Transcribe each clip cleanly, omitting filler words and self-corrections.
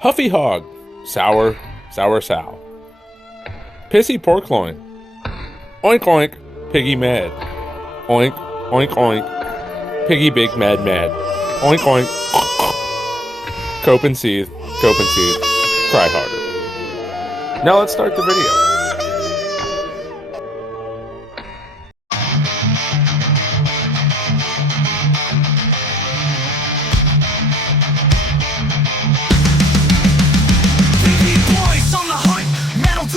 Huffy hog, sour, sour sow. Pissy pork loin. Oink oink, piggy mad. Oink, oink oink, piggy big mad mad. Oink oink. Cope and seethe, cry harder. Now let's start the video.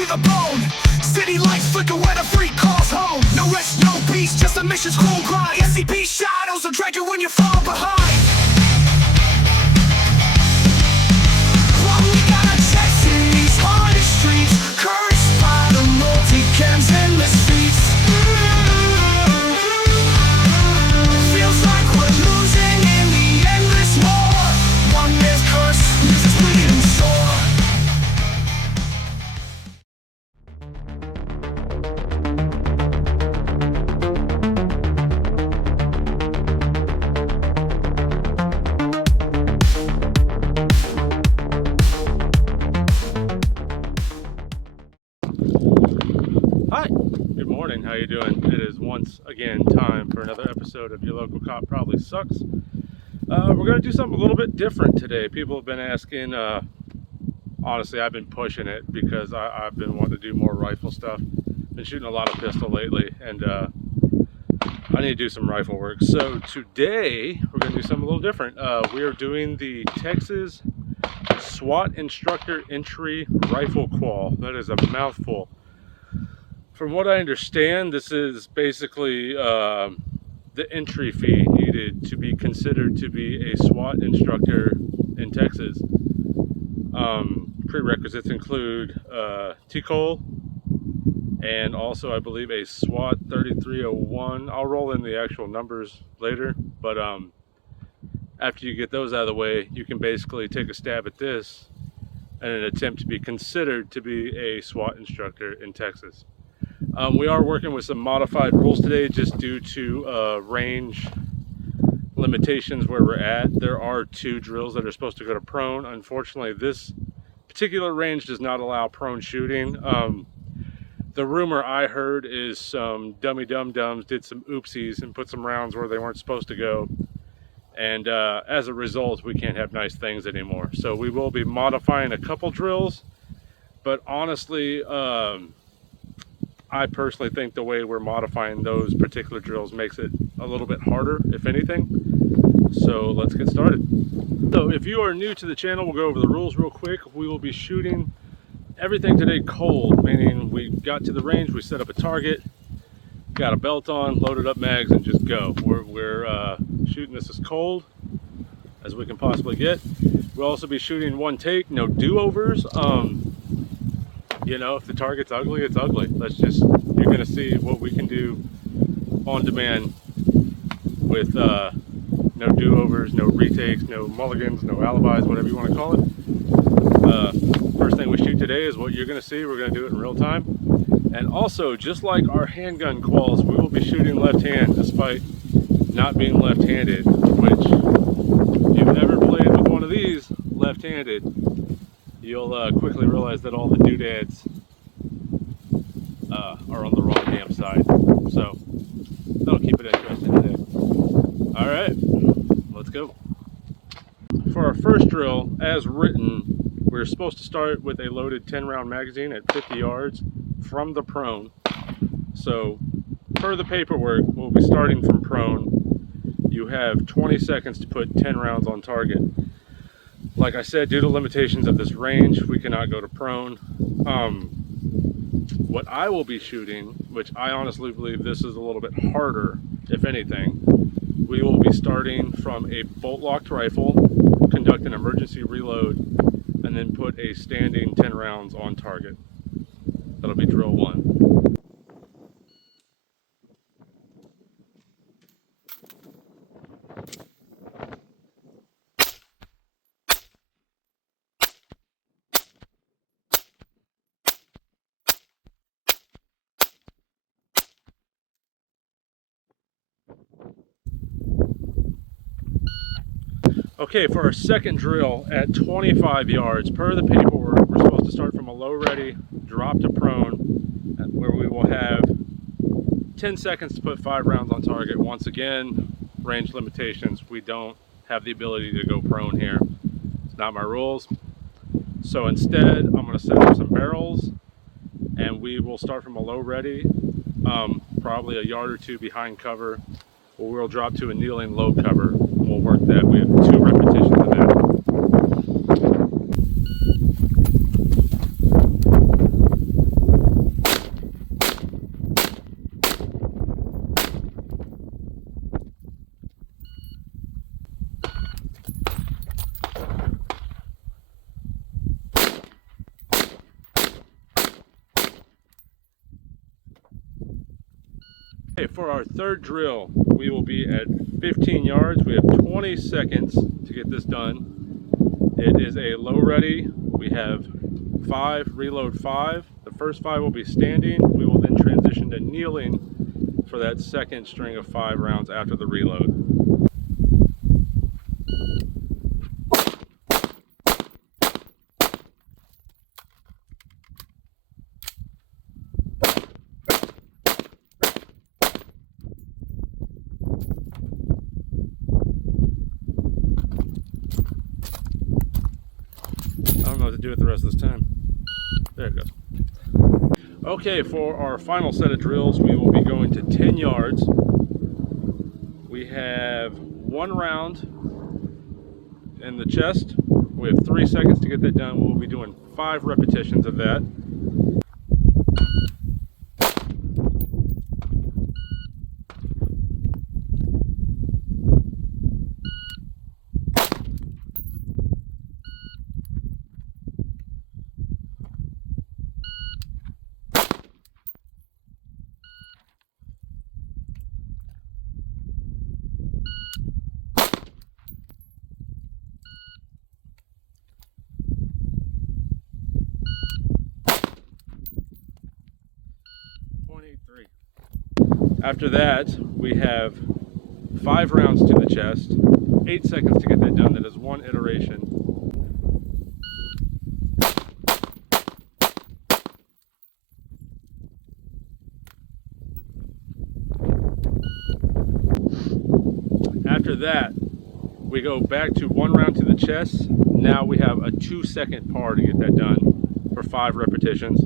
The bone. City lights flicker when a freak calls home. No rest, no peace, just a mission's cruel grind. SCP shadows will drag you when you fall behind. What we gotta chase in these haunted streets, cursed by the multi-cams and misfeats. Feels like we're losing in the endless war. One man's curse leaves us bleeding sore. Hi, good morning, how you doing? It is once again time for another episode of Your Local Cop Probably Sucks. We're going to do something a little bit different today. People have been asking, honestly I've been pushing it because I've been wanting to do more rifle stuff. Been shooting a lot of pistol lately, and I need to do some rifle work. So today we're going to do something a little different. We are doing the Texas SWAT Instructor Entry Rifle Qual. That is a mouthful. From what I understand, this is basically the entry fee needed to be considered to be a SWAT instructor in Texas. Prerequisites include TCOL and also I believe a SWAT 3301. I'll roll in the actual numbers later, but after you get those out of the way, you can basically take a stab at this and an attempt to be considered to be a SWAT instructor in Texas. We are working with some modified rules today just due to range limitations where we're at. There are 2 drills that are supposed to go to prone. Unfortunately, this particular range does not allow prone shooting. The rumor I heard is some dummy dum-dums did some oopsies and put some rounds where they weren't supposed to go. And as a result, we can't have nice things anymore. So we will be modifying a couple drills, but honestly, I personally think the way we're modifying those particular drills makes it a little bit harder, if anything. So let's get started. So if you are new to the channel, we'll go over the rules real quick. We will be shooting everything today cold, meaning we got to the range, we set up a target, got a belt on, loaded up mags, and just go. We're shooting this as cold as we can possibly get. We'll also be shooting one take, no do-overs. You know, if the target's ugly, it's ugly. You're gonna see what we can do on demand with no do-overs, no retakes, no mulligans, no alibis, whatever you want to call it. First thing we shoot today is what you're gonna see. We're gonna do it in real time. And also, just like our handgun quals, we will be shooting left hand despite not being left-handed, which if you've ever played with one of these left-handed, you'll quickly realize that all the doodads are on the wrong damn side. So that'll keep it interesting today. All right, let's go. For our first drill, as written, we're supposed to start with a loaded 10-round magazine at 50 yards from the prone. So per the paperwork, we'll be starting from prone. You have 20 seconds to put 10 rounds on target. Like I said, due to limitations of this range, we cannot go to prone. What I will be shooting, which I honestly believe this is a little bit harder, if anything, we will be starting from a bolt-locked rifle, conduct an emergency reload, and then put a standing 10 rounds on target. That'll be drill 1. Okay, for our second drill at 25 yards, per the paperwork, we're supposed to start from a low ready, drop to prone, where we will have 10 seconds to put 5 rounds on target. Once again, range limitations. We don't have the ability to go prone here. It's not my rules. So instead, I'm going to set up some barrels, and we will start from a low ready, probably a yard or two behind cover, where we'll drop to a kneeling low cover. We'll work that. We have 2 repetitions of that. Okay, for our third drill, we will be at 15 yards. We have 20 seconds to get this done. It is a low ready. We have 5, reload 5. The first 5 will be standing. We will then transition to kneeling for that second string of 5 rounds after the reload. I don't know what to do with the rest of this time. There it goes. Okay, for our final set of drills, we will be going to 10 yards. We have 1 round in the chest. We have 3 seconds to get that done. We'll be doing 5 repetitions of that. After that, we have 5 rounds to the chest, 8 seconds to get that done. That is 1 iteration. After that, we go back to 1 round to the chest. Now we have a 2-second par to get that done for 5 repetitions.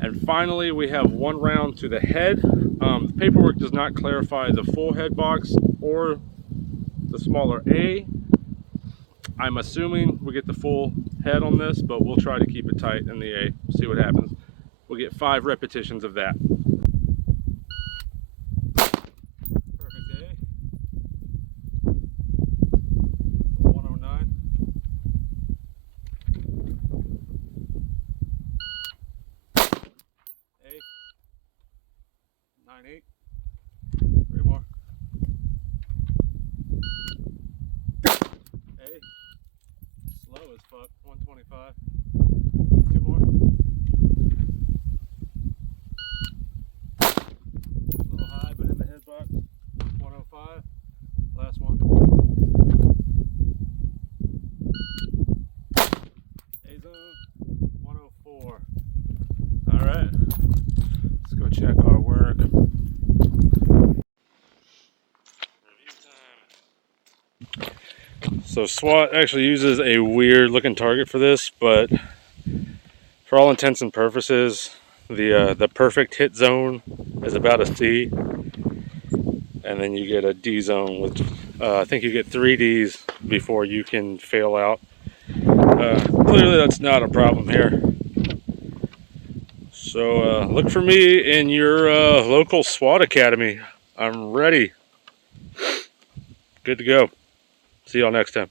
And finally, we have 1 round to the head. The paperwork does not clarify the full head box or the smaller A. I'm assuming we get the full head on this, but we'll try to keep it tight in the A. See what happens. We'll get 5 repetitions of that. Perfect A. 109. A. 98. 3 more. A. Slow as fuck. 125. 2 more. A little high, but in the head box. 105. Last one. A zone. 104. All right. Let's go check our work. So SWAT actually uses a weird looking target for this, but for all intents and purposes, the perfect hit zone is about a C, and then you get a D zone with I think you get 3 Ds before you can fail out. Clearly that's not a problem here. So look for me in your local SWAT academy. I'm ready. Good to go. See y'all next time.